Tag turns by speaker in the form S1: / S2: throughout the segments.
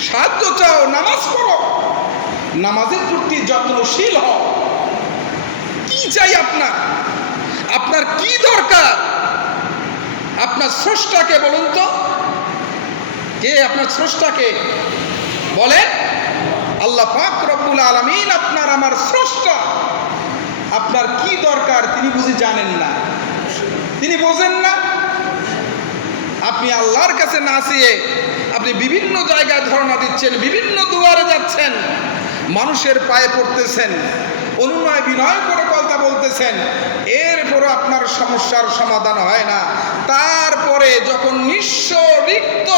S1: সাহায্য চাও, নামাজ পড়ো। নামাজের প্রতি যত্নশীল হও। কি চাই আপনার? আপনার কি দরকার? আপনার স্রষ্টাকে বলুন তো। কে আপনার স্রষ্টাকে? বলেন, আল্লাহ পাক রব্বুল আলমিন আপনার আমার স্রষ্টা। আপনার কি দরকার তিনি বুঝি জানেন না। তিনি বোঝেন না। আপনি আল্লাহর কাছে না চেয়ে আপনি বিভিন্ন জায়গায় ধর্ণা দিচ্ছেন, বিভিন্ন দুয়ারে যাচ্ছেন, মানুষের পায়ে পড়তেছেন, অনুনয় বিনয় করে কথা বলতেছেন এরপরে আপনার সমস্যার সমাধান হয় না। তারপরে যখন নিঃস্ব রিক্ত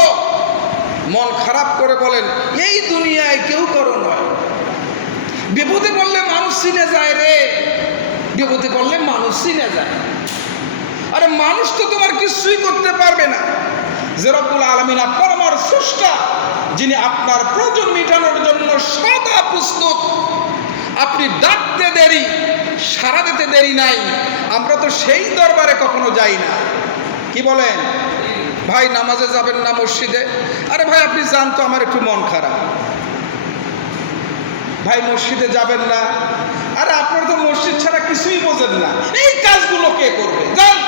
S1: মন খারাপ করে বলেন, এই দুনিয়ায় কেউ করো নয় বিপদে পড়লে মানুষ চিনে যায় রে। বিপদে পড়লে মানুষ চিনে যায়। আরে মানুষ তো তোমার কিছুই করতে পারবে না। যে রব্বুল আলমিন আপনার আমার যিনি আপনার প্রয়োজন মেটানোর জন্য সদা প্রস্তুত। আপনি ডাকতে দেরি সারা দিতে দেরি নাই। আমরা তো সেই দরবারে কখনো যাই না। কি বলেন? ভাই, নামাজে যাবেন না মসজিদে? আরে ভাই, আপনি যান তো, আমার একটু মন খারাপ। ভাই, মসজিদে যাবেন না। আরে আপনার তো মসজিদ ছাড়া কিছুই বোঝেন না। এই কাজগুলো কে করবে? যান,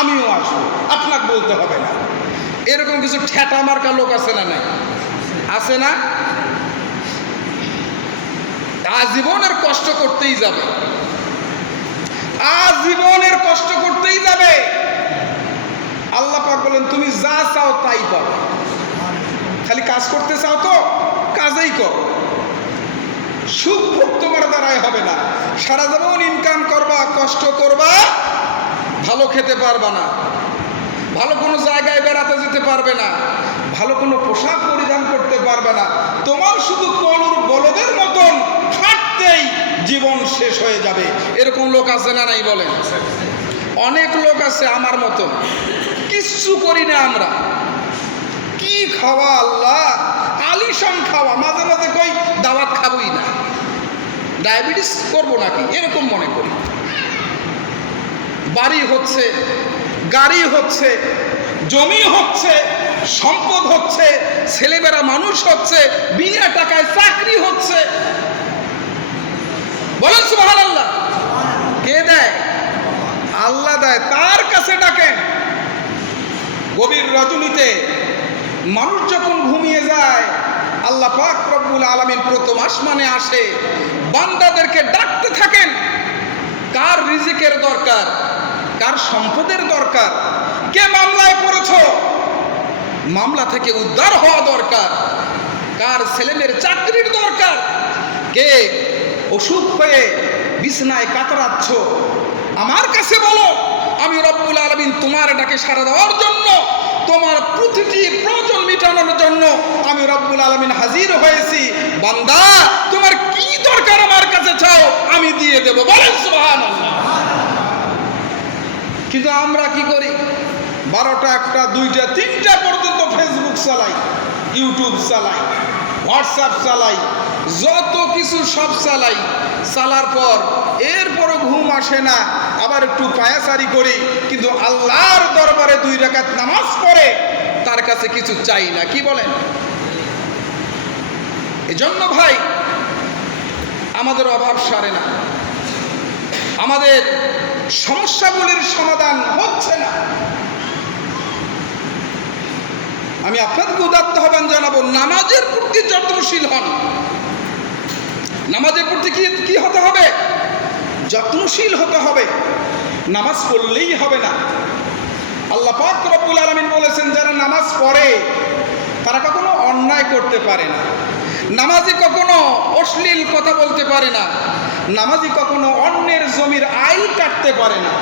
S1: আমিও আসব। আপনাকে বলতে হবে না। এরকম কিছু ঠেটা মার্কা লোক আছে না নাই? আছে না? আজীবনের কষ্ট করতেই যাবে। আজীবনের কষ্ট করতেই যাবে। আল্লাহ পাক বলেন, তুমি যা চাও তাই পাবে খালি কাজ করতে চাও তো, কাজেই করো। সুখ ভোগ তোমার দ্বারাই হবে না। সারা জীবন ইনকাম করবা, কষ্ট করবা, ভালো খেতে পারবা না। ভালো কোনো জায়গায় বেড়াতে যেতে পারবে না, ভালো কোনো পোশাক পরিধান করতে পারবে না। তোমার শুধু কলুর বলদের মতন খাটতেই জীবন শেষ হয়ে যাবে। এরকম লোক আছে না নাই বলেন? অনেক লোক আছে আমার মতো। কিচ্ছু করি না আমরা। কি খাওয়া আল্লাহ? আলিশান খাওয়া। মাঝে মাঝে কই, দাওয়াত খাবই না। ডায়াবেটিস করব নাকি? এরকম মনে করি। বাড়ি হচ্ছে গাড়ি হচ্ছে, জমি হচ্ছে, সম্পদ হচ্ছে, ছেলেমেয়েরা মানুষ হচ্ছে, বিনা টাকায় চাকরি হচ্ছে। বলেন সুবাহান আল্লাহ কে দেয়? আল্লাহ দেয়, তার কাছে ডাকেন। গভীর রজনীতে মানুষ যখন ঘুমিয়ে যায়, আল্লাহ পাক রব্বুল আলমিন প্রথম আসমানে আসে, বান্দাদেরকে ডাকতে থাকেন, কার রিজিকের দরকার? কার সম্পদের দরকার? কে মামলায় পড়েছ? মামলা থেকে উদ্ধার হওয়া দরকার। কার ছেলেমেয়ের চাকরির দরকার? কে অসুখ হয়ে বিছনায় কাতরাচ্ছ? আমার কাছে বলো, আমি রব্বুল আলমিন তোমার ডাকে সারা দেওয়ার জন্য, তোমার প্রতিটি প্রয়োজন মেটানোর জন্য আমি রব্বুল আলমিন হাজির হয়েছি। বান্দা, তোমার কি দরকার আমার কাছে চাও, আমি দিয়ে দেবো। বলেন সুবহান কিন্তু আমরা কি করি? বারোটা, একটা, দুইটা, তিনটা পর্যন্ত ফেসবুক চালাই ইউটিউব চালাই হোয়াটসঅ্যাপ চালাই, যত কিছু সব চালাই। চালার পর এরপরও ঘুম আসে না, আবার একটু পায়াসারি করি, কিন্তু আল্লাহর দরবারে দুই রেখাত নামাজ পড়ে, তার কাছে কিছু চাই না। কি বলেন? এজন্য ভাই, আমাদের অভাব সারে না। আমাদের সমস্যাগুলির সমাধান হচ্ছে না। আমি আপনাদেরকে উদাত্ত হবেন জানাব, নামাজের প্রতি যত্নশীল হন। নামাজের প্রতি কি কি হতে হবে? যত্নশীল হতে হবে। নামাজ পড়লেই হবে না। আল্লাহ পাক আলমিন বলেছেন, যারা নামাজ পড়ে, তারা কখনো অন্যায় করতে পারে না। নামাজে কখনো অশ্লীল কথা বলতে পারে না। নামাজি কখনো অন্যের জমির আইল কাটতে পারে না।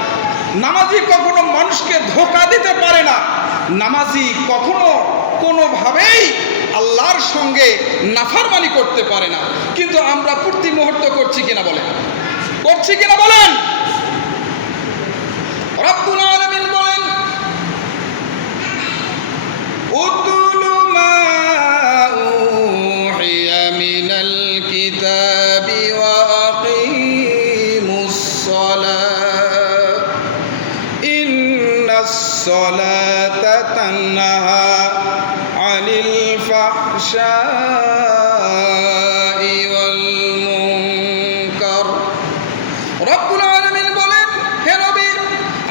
S1: নামাজি কখনো মানুষকে ধোকা দিতে পারে না। নামাজি কখনো কোনোভাবেই আল্লাহর সঙ্গে নাফারমানি করতে পারে না। কিন্তু আমরা প্রতি মুহূর্ত করছি কিনা বলেন? করছি কিনা বলেন? রব্বুল আলামিন বলেন রব্বুল আলামিন বলেন, হে নবী,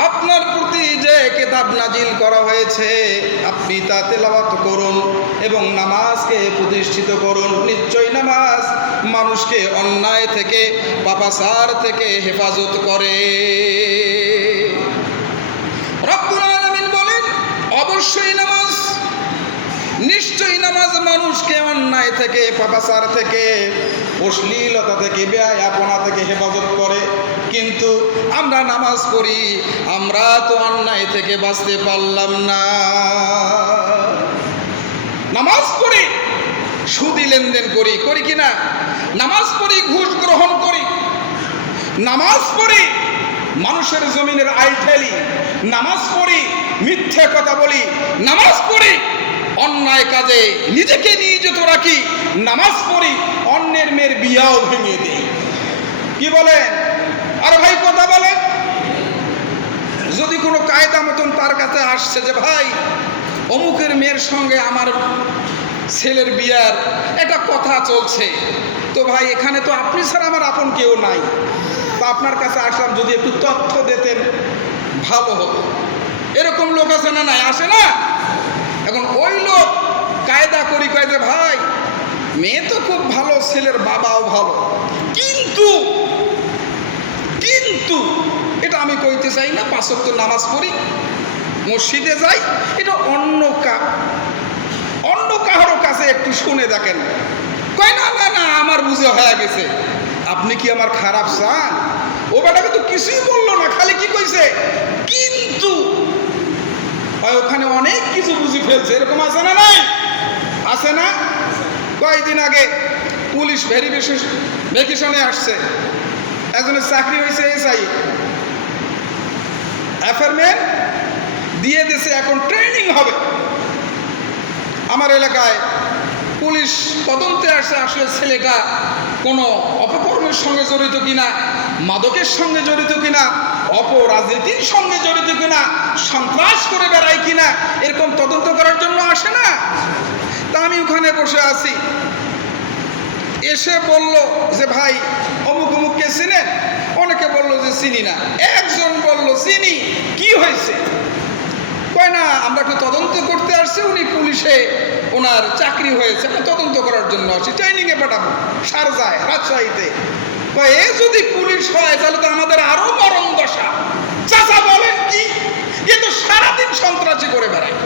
S1: আপনার প্রতি যে কিতাব নাজিল করা হয়েছে, আপনি তা তেলাওয়াত করুন এবং নামাজকে প্রতিষ্ঠিত করুন। নিশ্চয় নামাজ মানুষকে অন্যায় থেকে পাপাসার থেকে হেফাজত করে। রব্বুল আলামিন বলেন, অবশ্যই নামাজ মানুষকে অন্যায় থেকে, পাপাচার থেকে, অশ্লীলতা থেকে বেয়াপনা থেকে হেফাজত করে। কিন্তু আমরা নামাজ পড়ি, আমরা তো অন্যায় থেকে বাঁচতে পারলাম না। নামাজ পড়ি, সুদি লেনদেন করি করি কি না? নামাজ পড়ি, ঘুষ গ্রহণ করি। নামাজ পড়ি, মানুষের জমিনের আই ঠেলি। নামাজ পড়ি, মিথ্যে কথা বলি। নামাজ পড়ি অন্যায় কাজে নিজেকে নিয়োজিত রাখি, নামাজ পড়ি, অন্যের মেয়ের বিয়াও ভেঙে দিই। কি বলে আরে ভাই, কথা বলে যদি কোনো কায়দা মতন তার কাছে আসছে যে, ভাই, অমুকের মেয়ের সঙ্গে আমার ছেলের বিয়ার একটা কথা চলছে, তো ভাই, এখানে তো আপনি ছাড়া আমার আপন কেউ নাই। তা আপনার কাছে আসলাম, যদি একটু তথ্য দিতেন, ভালো হতো। এরকম লোক আছে না নাই? আসে না? কায়দা করি কায়দা ভাই, মেয়ে তো খুব ভালো, ছেলের বাবাও ভালো। কিন্তু কিন্তু, এটা আমি কইতে চাই না পাঁচক্ত নামাজ পড়ি, মসজিদে যাই, এটা অন্য কা অন্য কাহারও কাছে একটু শুনে দেখেন। কয়, না না না, আমার বুঝে হয়ে গেছে। আপনি কি আমার খারাপ চান? ও বেটাকে তো কিছুই বলল না, খালি কি কইছে? কিন্তু ওখানে অনেক কিছু বুঝি ফেলছে, এরকম আছে না নাই? আছে না? কয়েকদিন আগে পুলিশ ভেরিফিকেশন ভ্যাকেশনে আসছে। একজনের চাকরি হয়েছে এসআই। অ্যাফারমেন্ট দিয়ে দিয়েছে এখন ট্রেনিং হবে। আমার এলাকায় পুলিশ তদন্তে আসছে, আসলে ছেলেটা কোনো অপকর্মের সঙ্গে জড়িত কিনা, মাদকের সঙ্গে জড়িত কিনা, অপরাজনীতির সঙ্গে জড়িত কিনা, সন্ত্রাস করে বেড়ায় কিনা, এরকম তদন্ত করার জন্য আসে আমি ওখানে বসে আছি। এসে বলল যে, ভাই, অমুক অমুককে চিনেন অনেকে বলল যে, চিনি না। একজন বলল, চিনি, কি হয়েছে? কয়, না, আমরা একটু তদন্ত করতে আসছি, উনি পুলিশে ওনার চাকরি হয়েছে, আমরা তদন্ত করার জন্য আসি ট্রেনিংয়ে পাঠাবো, সারজায়, রাজশাহীতে। কয়, এ যদি পুলিশ হয়, তাহলে তো আমাদের আরও মরণ দশা। চাচা বলেন কি? কিন্তু সারাদিন সন্ত্রাসী করে বেড়ায়।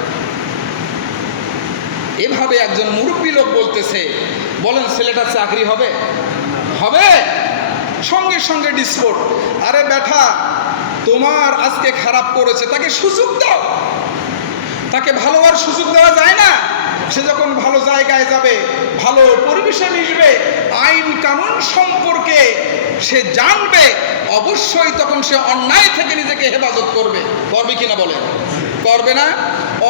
S1: এভাবে একজন মুরব্বী লোক বলতেছে, বলেন ছেলেটার চাকরি হবে? হবে? সঙ্গে সঙ্গে ডিসপোর্ট। আরে ব্যাঠা তোমার আজকে খারাপ করেছে, তাকে সুযোগ দাও। তাকে ভালো হওয়ার সুযোগ দেওয়া যায় না। সে যখন ভালো জায়গায় যাবে, ভালো পরিবেশে মিশবে, আইন কানুন সম্পর্কে সে জানবে, অবশ্যই তখন সে অন্যায় থেকে নিজেকে হেফাজত করবে। করবে কিনা বলে করবে না।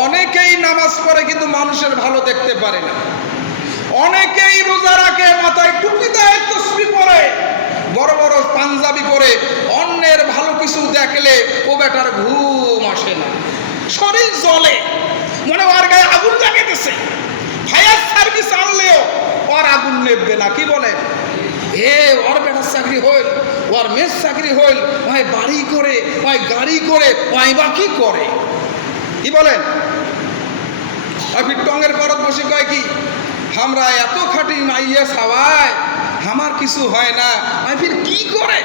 S1: অনেকেই নামাজ পড়ে কিন্তু মানুষের ভালো দেখতে পারে না। অনেকেই রোজা রাখে, মাথায় টুপি দেয়, তসবি পরে, বড় বড় পাঞ্জাবি পরে, অন্যের ভালো কিছু দেখলে ও বেটার ঘুম আসে না। শরীর জ্বলে, মনে ওর গায়ে আগুন লাগাইতেছে ফায়ার সার্ভিস আনলেও ওর আগুন নেবে না, কি বলে এ, ওর বেটার চাকরি হইল, ওর মেয়ের চাকরি হইল ওই বাড়ি করে ওই গাড়ি করে ওই বা কি করে? কি বলেন? আপনি টঙ্গের পরত বসে কয় কি? আমরা এত খাটি মাইয়া খাওয়ায় আমার কিছু হয় না। আমি ফির কি করে?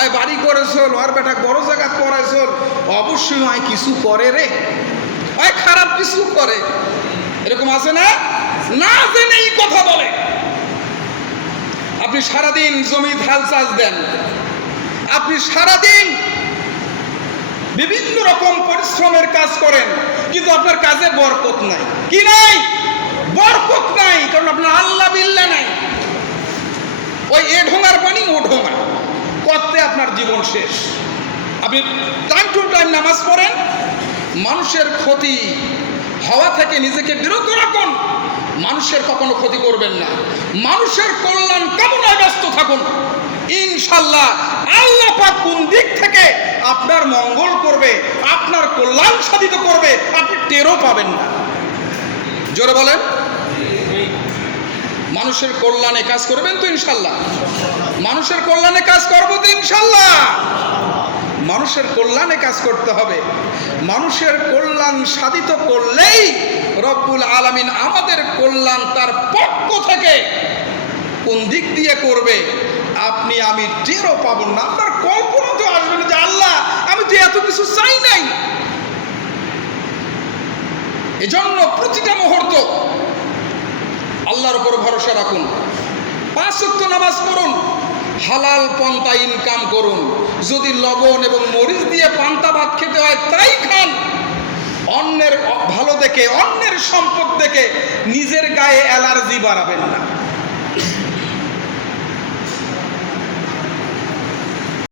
S1: আয় বাড়ি করে চল আর বেটা বড় জায়গা করে চল। অবশ্যই আয় কিছু করে রে। আয় খারাপ কিছু করে। এরকম আছে না? না জেনে এই কথা বলে। আপনি সারাদিন জমি ধাল চাষ দেন। আপনি সারাদিন বিভিন্ন রকম পরিশ্রমের কাজ করেন, কিন্তু আপনার কাজে বরকত নাই। কি নাই? বরকত নাই, কারণ আপনার আল্লাহ বিল্লা নাই। ওই এ ঢোঙার পানি ও ঢোঙা। করতে আপনার জীবন শেষ। আপনি টাইম টু টাইম নামাজ পড়েন, মানুষের ক্ষতি হওয়া থেকে নিজেকে বিরত রাখুন, মানুষের কখনো ক্ষতি করবেন না। মানুষের কল্যাণ কামনায় ব্যস্ত থাকুন। ইনশাল্লাহ আল্লাহ পাক কোন দিক থেকে আপনার মঙ্গল করবে, আপনার কল্যাণ সাধিত করবে, আপনি টেরও পাবেন না। জোরে বলেন। মানুষের কল্যাণে কাজ করবেন তো ইনশাল্লাহ। মানুষের কল্যাণে কাজ করব তো ইনশাল্লাহ। মানুষের কল্যাণে কাজ করতে হবে। মানুষের কল্যাণ সাধিত করলেই রব্বুল আলামিন আমাদের কল্যাণ তার পক্ষ থেকে কোন দিক দিয়ে করবে? আপনি, আমি টেরও পাবো না। আপনার কল্পনা তো আসবে না যে, আল্লাহ, আমি তো এত কিছু চাই নাই। এজন্য প্রতিটা মুহূর্ত আল্লাহর উপর ভরসা রাখুন। পাঁচ নামাজ পড়ুন। হালাল পন্থা ইনকাম করুন। যদি লবণ এবং মরিচ দিয়ে পান্তা ভাত খেতে হয়, তাই খান। অন্যের ভালো দেখে, অন্যের সম্পদ দেখে নিজের গায়ে অ্যালার্জি বাড়াবেন না।